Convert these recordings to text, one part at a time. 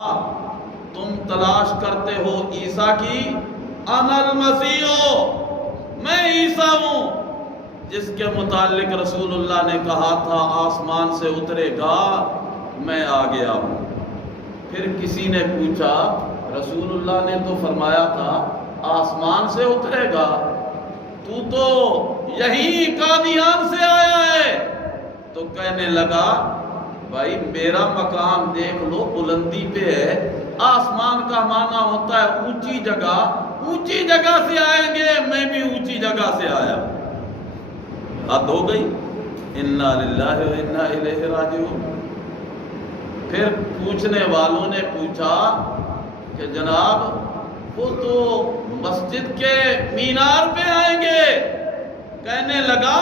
تم تلاش کرتے ہو عیسیٰ کی، انا المسیح، میں عیسیٰ ہوں جس کے متعلق رسول اللہ نے کہا تھا آسمان سے اترے گا، میں آ گیا ہوں۔ پھر کسی نے پوچھا رسول اللہ نے تو فرمایا تھا آسمان سے اترے گا، تو تو یہی قادیان سے آیا ہے۔ تو کہنے لگا بھائی میرا مقام دیکھ لو، بلندی پہ ہے، آسمان کا معنی ہوتا ہے اونچی جگہ، اونچی جگہ سے آئیں گے، میں بھی اونچی جگہ سے آیا۔ حد ہو گئی، انا للہ و انا الیہ راجعون۔ پھر پوچھنے والوں نے پوچھا کہ جناب وہ تو مسجد کے مینار پہ آئیں گے۔ کہنے لگا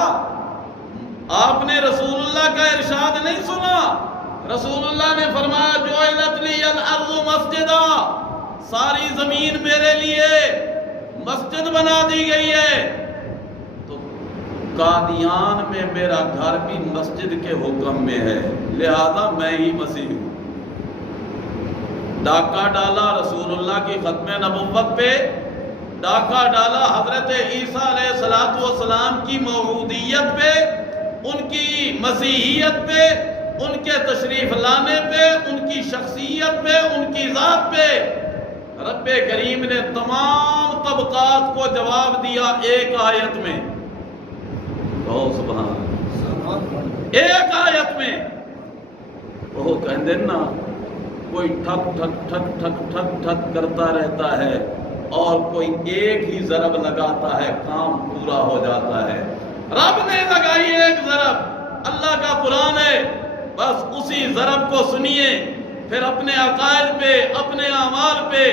آپ نے رسول اللہ کا ارشاد نہیں سنا؟ رسول اللہ نے فرمایا جعلت لی الارض مسجدا، ساری زمین میرے لیے مسجد بنا دی گئی ہے۔ تو قادیان میں میرا گھر بھی مسجد کے حکم میں ہے، لہذا میں ہی مسیح ہوں۔ ڈاکہ ڈالا رسول اللہ کی ختم نبوت پہ، ڈاکہ ڈالا حضرت عیسیٰ علیہ السلام کی موعودیت پہ، ان کی مسیحیت پہ، ان کے تشریف لانے پہ، ان کی شخصیت پہ، ان کی ذات پہ۔ رب کریم نے تمام طبقات کو جواب دیا ایک آیت میں، بہت سبحان، ایک آیت میں۔ وہ کہندے نا کوئی ٹھک ٹھک ٹھک ٹھک ٹھک ٹھک کرتا رہتا ہے اور کوئی ایک ہی ضرب لگاتا ہے، کام پورا ہو جاتا ہے۔ رب نے لگائی ایک ضرب، اللہ کا قرآن ہے، بس اسی ضرب کو سنیے، پھر اپنے عقائد پہ، اپنے اعمال پہ،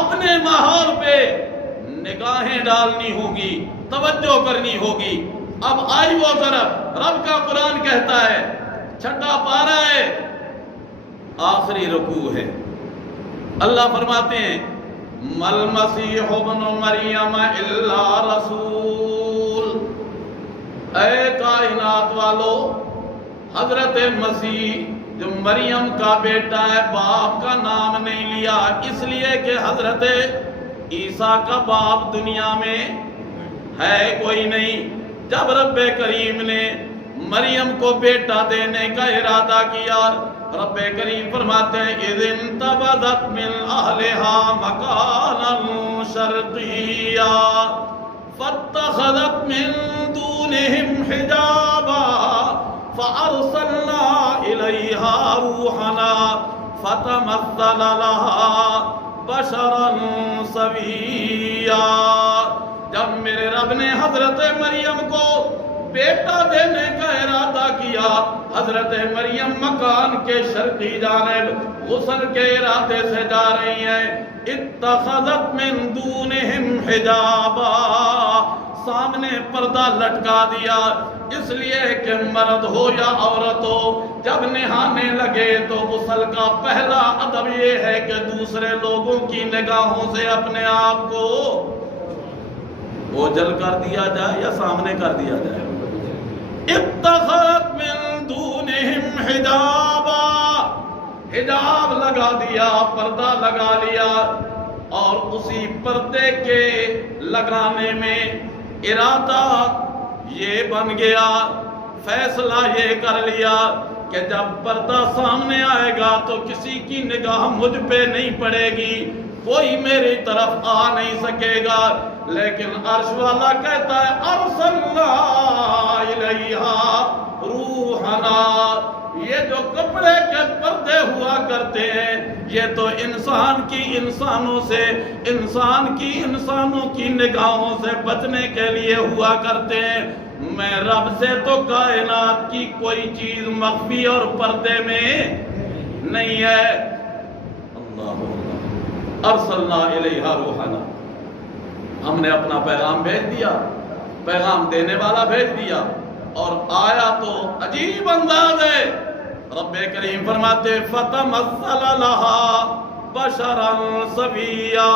اپنے ماحول پہ نگاہیں ڈالنی ہوگی، توجہ کرنی ہوگی۔ اب آئی وہ ضرب، رب کا قرآن کہتا ہے، چھٹا پارہ ہے، آخری رکوع ہے، اللہ فرماتے ہیں مل مسیح ابن مریم الا رسول، اے کائنات والو، حضرت مسیح جو مریم کا بیٹا ہے، باپ کا نام نہیں لیا، اس لیے کہ حضرت عیسیٰ کا باپ دنیا میں ہے کوئی نہیں۔ جب رب کریم نے مریم کو بیٹا دینے کا ارادہ کیا، رب کریم فرماتے ہیں اذ انتبذت من اہلہا مکانا شرقیا فاتخذت من دونہم حجابا فارسلنا الیہا روحنا فتمثل لہا بشرا سویا۔ جب میرے رب نے حضرت مریم کو بیٹا دینے کا ارادہ کیا، حضرت مریم مکان کے شرقی جانب غسل کے ارادے سے جا رہی ہیں، اتخذت من دونہم حجابا، سامنے پردہ لٹکا دیا، اس لیے کہ مرد ہو یا عورت ہو جب نہانے لگے تو غسل کا پہلا ادب یہ ہے کہ دوسرے لوگوں کی نگاہوں سے اپنے آپ کو اوجھل کر دیا جائے یا سامنے کر دیا جائے۔ اتخذت من دونہم حجابا، حجاب لگا دیا، پردہ لگا لیا، اور اسی پردے کے لگانے میں ارادہ یہ بن گیا، فیصلہ یہ کر لیا کہ جب پردہ سامنے آئے گا تو کسی کی نگاہ مجھ پہ نہیں پڑے گی، کوئی میری طرف آ نہیں سکے گا، لیکن عرش والا کہتا ہے ارسلنا الیہا روحنا، یہ جو کپڑے کے پردے ہوا کرتے ہیں یہ تو انسان کی انسانوں سے، انسان کی انسانوں کی نگاہوں سے بچنے کے لیے ہوا کرتے ہیں۔ میں رب سے تو کائنات کی کوئی چیز مخفی اور پردے میں نہیں ہے۔ اللہ ارسلنا الیہا روحنا، ہم نے اپنا پیغام بھیج دیا، پیغام دینے والا بھیج دیا، اور آیا تو عجیب انداز ہے۔ رب کریم فرماتے فتمثل لہا بشرا سویا،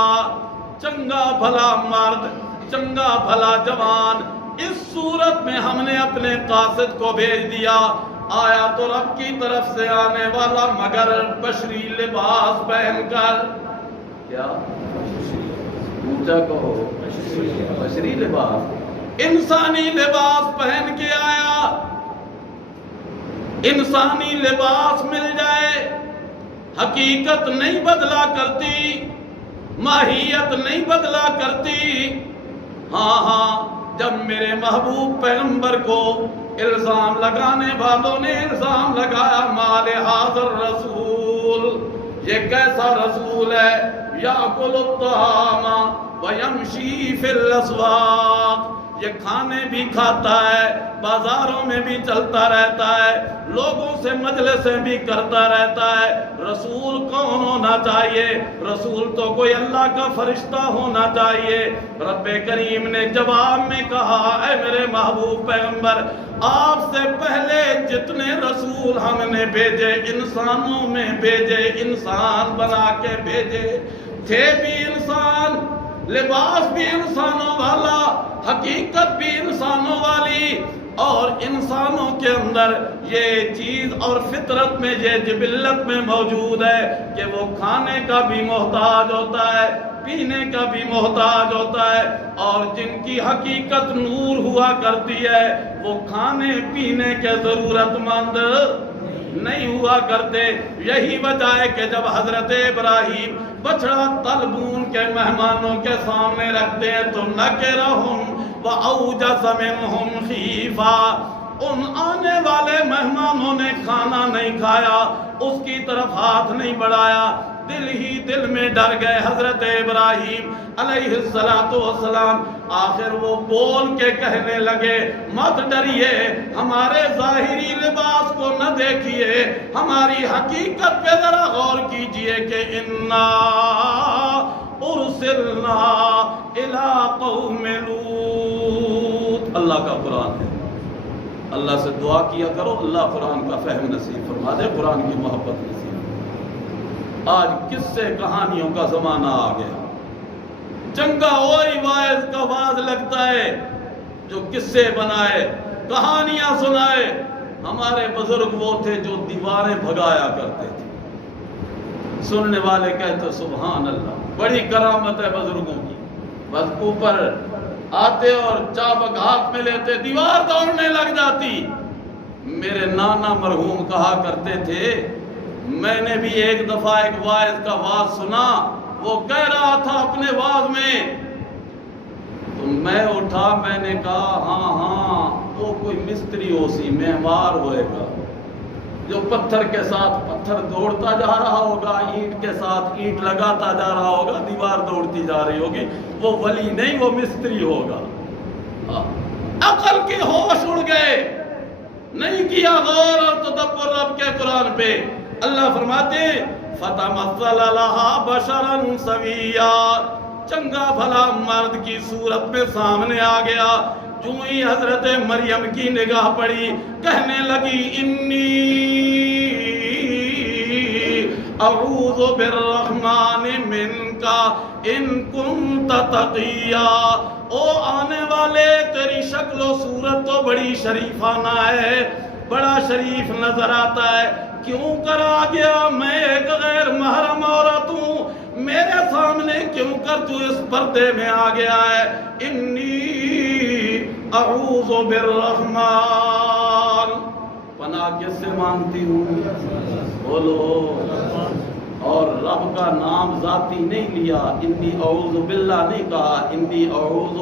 چنگا بھلا مرد، چنگا بھلا جوان، اس صورت میں ہم نے اپنے قاصد کو بھیج دیا آیا تو رب کی طرف سے آنے والا مگر بشری لباس پہن کر. کیا اونچا کہو, بشری لباس, انسانی لباس پہن کے آیا. انسانی لباس مل جائے, حقیقت نہیں بدلا کرتی, ماہیت نہیں بدلا کرتی. ہاں جب میرے محبوب پیغمبر کو الزام لگانے والوں نے الزام لگایا, مال حاضر رسول, یہ کیسا رسول ہے, یاکل الطعام ویمشی فی الاسواق, یہ کھانے بھی کھاتا ہے, بازاروں میں بھی چلتا رہتا ہے, لوگوں سے مجلسیں بھی کرتا رہتا ہے. رسول کون ہونا چاہیے؟ رسول تو کوئی اللہ کا فرشتہ ہونا چاہیے. رب کریم نے جواب میں کہا, اے میرے محبوب پیغمبر, آپ سے پہلے جتنے رسول ہم نے بھیجے انسانوں میں بھیجے, انسان بنا کے بھیجے, تھے بھی انسان, لباس بھی انسانوں والا, حقیقت بھی انسانوں والی, اور انسانوں کے اندر یہ چیز اور فطرت میں یہ جبلت میں موجود ہے کہ وہ کھانے کا بھی محتاج ہوتا ہے, پینے کا بھی محتاج ہوتا ہے, اور جن کی حقیقت نور ہوا کرتی ہے وہ کھانے پینے کے ضرورت مند نہیں ہوا کرتے. یہی وجہ ہے کہ جب حضرت ابراہیم بچڑا طلبون کے مہمانوں کے سامنے رکھتے ہیں تو نکرہم وَأَوْجَسَ مِنْهُمْ خِیفًا, ان آنے والے مہمانوں نے کھانا نہیں کھایا, اس کی طرف ہاتھ نہیں بڑھایا, دل ہی دل میں ڈر گئے حضرت ابراہیم علیہ السلام. آخر وہ بول کے کہنے لگے, مت ڈریے, ہمارے ظاہری لباس کو نہ دیکھیے, ہماری حقیقت پہ ذرا غور کیجئے کہ انا ارسلنا الی قوم لوط. اللہ کا قرآن ہے, اللہ سے دعا کیا کرو, اللہ قرآن کا فہم نصیب فرما دے, قرآن کی محبت نصیب. آج قصے کہانیوں کا زمانہ آ گیا, چنگا وہی واعظ کا واز لگتا ہے جو قصے بنائے, کہانیاں سنائے. ہمارے بزرگ وہ تھے جو دیواریں بھگایا کرتے تھے, سننے والے کہتے سبحان اللہ, بڑی کرامت ہے بزرگوں کی. بس اوپر آتے اور چابک ہاتھ میں لیتے, دیوار دوڑنے لگ جاتی. میرے نانا مرحوم کہا کرتے تھے, میں نے بھی ایک دفعہ ایک واعظ کا واز سنا, وہ کہہ رہا تھا اپنے واز میں, تو میں اٹھا, میں نے کہا ہاں وہ کوئی مستری ہو سی معمار ہوئے گا, جو پتھر کے ساتھ پتھر دوڑتا جا رہا ہوگا, اینٹ کے ساتھ اینٹ لگاتا جا رہا ہوگا, دیوار دوڑتی جا رہی ہوگی, وہ ولی نہیں, وہ مستری ہوگا. عقل کے ہوش اڑ گئے, نہیں کیا غور اور تدبر رب کے قرآن پہ. اللہ فرماتے فَتَمَثَّلَ لَهَا بَشَرًا سَوِيًّا, چنگا بھلا مرد کی صورت میں سامنے آ گیا. جو ہی حضرت مریم کی نگاہ پڑی, کہنے لگی انی اعوذ بالرحمن منک ان کنت تقیا. او آنے والے, تیری شکل و صورت تو بڑی شریفانہ ہے, بڑا شریف نظر آتا ہے, کیوں کر آ گیا, میں ایک غیر محرم عورت ہوں, میرے سامنے کیوں کر تو اس پردے میں آ گیا ہے. انی اعوذ بالرحمن, پناہ کس سے مانگتی ہوں, بولو. اور رب کا نام ذاتی نہیں لیا, انی اعوذ باللہ نہیں کہا, انی اعوذ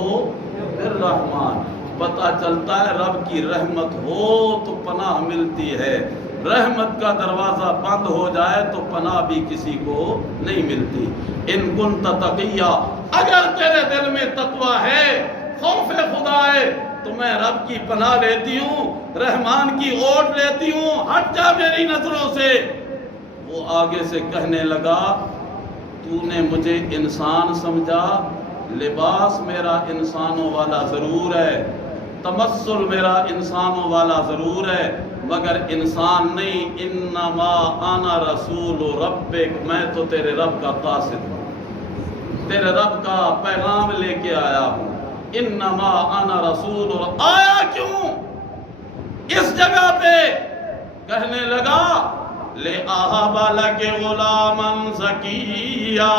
بالرحمن. پتہ چلتا ہے رب کی رحمت ہو تو پناہ ملتی ہے, رحمت کا دروازہ بند ہو جائے تو پناہ بھی کسی کو نہیں ملتی. ان کنت تقیا, اگر تیرے دل میں تقوی ہے, خوف خدا ہے, تو میں رب کی پناہ لیتی ہوں, رحمان کی اوٹ لیتی ہوں, ہٹ جا میری نظروں سے. وہ آگے سے کہنے لگا, تو نے مجھے انسان سمجھا, لباس میرا انسانوں والا ضرور ہے, تمثل میرا انسانوں والا ضرور ہے, مگر انسان نہیں. انما انا رسول ربک, میں تو تیرے رب کا قاصد ہوں, تیرے رب کا پیغام لے کے آیا ہوں. انما انا رسول, آیا کیوں اس جگہ پہ کہنے لگا لے آبالک غلامن زکیہ،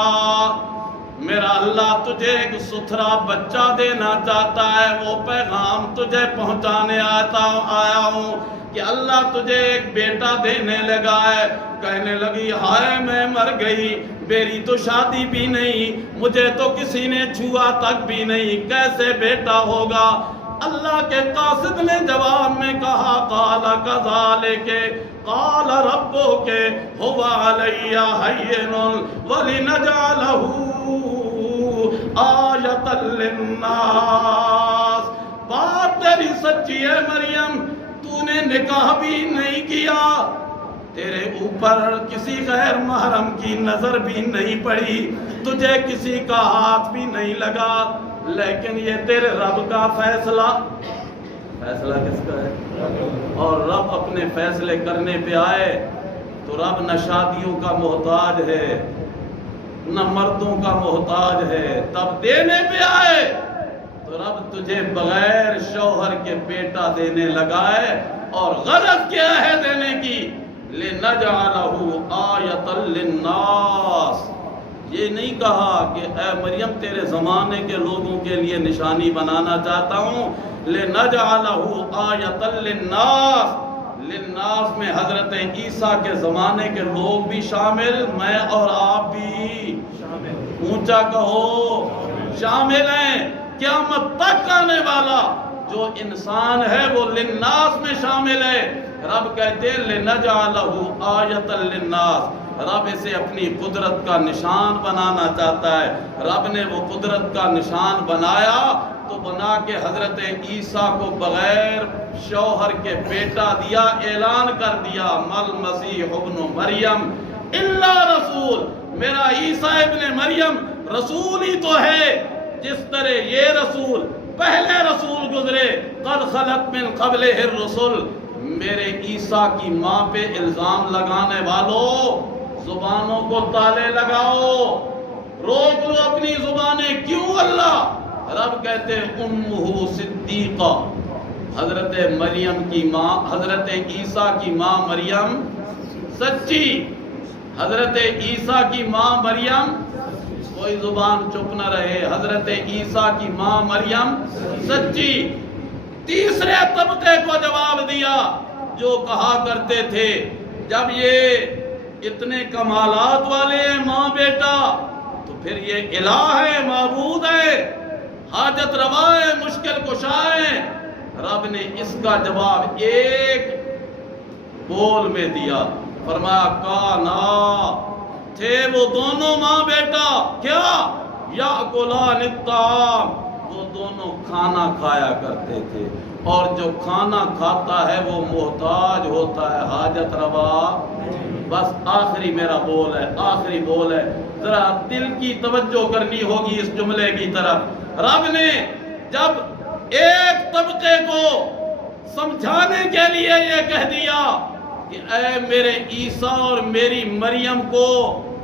میرا اللہ تجھے ایک ستھرا بچہ دینا چاہتا ہے، وہ پیغام تجھے پہنچانے آیا ہوں کہ اللہ تجھے ایک بیٹا دینے لگا ہے۔ کہنے لگی ہائے میں مر گئی، میری تو شادی بھی نہیں، مجھے تو کسی نے چھوا تک بھی نہیں، کیسے بیٹا ہوگا؟ اللہ کے قاصد نے جواب میں کہا قال کذالک قال ربک هو علی ہین ولنجعلہ آیۃ للناس۔ بات تیری سچی ہے مریم، تو نے نکاح بھی نہیں کیا، تیرے اوپر کسی غیر محرم کی نظر بھی نہیں پڑی، تجھے کسی کا ہاتھ بھی نہیں لگا، لیکن یہ تیرے رب کا فیصلہ کس کا ہے؟ اور رب اپنے فیصلے کرنے پہ آئے تو رب نہ شادیوں کا محتاج ہے نہ مردوں کا محتاج ہے، تب دینے پہ آئے تو رب تجھے بغیر شوہر کے بیٹا دینے لگا ہے، اور غرض کیا ہے دینے کی؟ لِنَجْعَلَهُ آیَةً لِلنَّاسِ۔ یہ نہیں کہا کہ اے مریم تیرے زمانے کے لوگوں کے لیے نشانی بنانا چاہتا ہوں، لِنَجْعَلَهُ آیَةً لِلنَّاسِ، لِلنَّاسِ میں حضرت عیسیٰ کے زمانے کے لوگ بھی شامل، میں اور آپ بھی اونچا کہو شامل ہیں۔ قیامت تک آنے والا جو انسان ہے وہ للناس میں شامل ہے۔ رب کہتے ہیں لِنَجْعَلَهُ آیَةً لِلنَّاسِ، رب اسے اپنی قدرت کا نشان بنانا چاہتا ہے۔ رب نے وہ قدرت کا نشان بنایا تو بنا کے حضرت عیسیٰ کو بغیر شوہر کے بیٹا دیا، اعلان کر دیا مل مسیح ابن مریم الا رسول، میرا عیسیٰ ابن مریم رسول ہی تو ہے جس طرح یہ رسول پہلے رسول گزرے، قد خلت من قبلہ الرسل۔ میرے عیسیٰ کی ماں پہ الزام لگانے والوں زبانوں کو تالے لگاؤ، روک لو اپنی زبانیں، کیوں اللہ؟ رب کہتے ہیں امہ صدیقہ، حضرت مریم کی ماں، حضرت عیسیٰ کی ماں مریم سچی، حضرت عیسیٰ کی ماں مریم، کوئی زبان چپ نہ رہے، حضرت عیسیٰ کی ماں مریم سچی۔ تیسرے طبقے کو جواب دیا جو کہا کرتے تھے جب یہ اتنے کمالات والے ہیں ماں بیٹا تو پھر یہ الہ ہے، معبود ہے، حاجت روا ہے، مشکل کشا ہے۔ رب نے اس کا جواب ایک بول میں دیا، فرمایا کانا، تھے وہ دونوں ماں بیٹا، کیا؟ یاکلان الطعام، وہ دونوں کھانا کھایا کرتے تھے، اور جو کھانا کھاتا ہے وہ محتاج ہوتا ہے، حاجت روا۔ بس آخری میرا بول ہے، آخری بول ہے، ذرا دل کی توجہ کرنی ہوگی اس جملے کی طرف۔ رب نے جب ایک طبقے کو سمجھانے کے لیے یہ کہہ دیا کہ اے میرے عیسیٰ اور میری مریم کو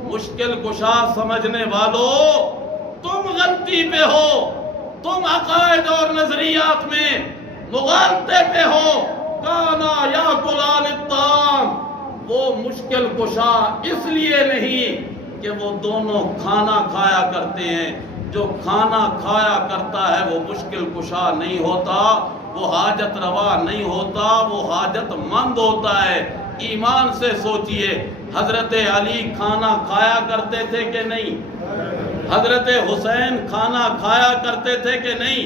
مشکل کشا سمجھنے والو، تم غلطی پہ ہو، تم عقائد اور نظریات میں مغالطے پہ ہو۔ کانا یاکلان الطعام، وہ مشکل کشا اس لیے نہیں کہ وہ دونوں کھانا کھایا کرتے ہیں، جو کھانا کھایا کرتا ہے وہ مشکل کشا نہیں ہوتا، وہ حاجت روا نہیں ہوتا، وہ حاجت مند ہوتا ہے۔ ایمان سے سوچئے، حضرت علی کھانا کھایا کرتے تھے کہ نہیں؟ حضرت حسین کھانا کھایا کرتے تھے کہ نہیں؟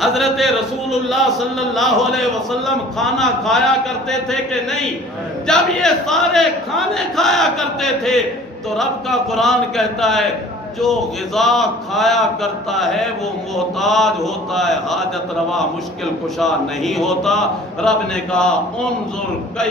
حضرت رسول اللہ صلی اللہ علیہ وسلم کھانا کھایا کرتے تھے کہ نہیں؟ جب یہ سارے کھانے کھایا کرتے تھے تو رب کا قرآن کہتا ہے جو غذا کھایا کرتا ہے وہ محتاج ہوتا ہے، حاجت روا مشکل کشا نہیں ہوتا۔ رب نے کہا انظر کئی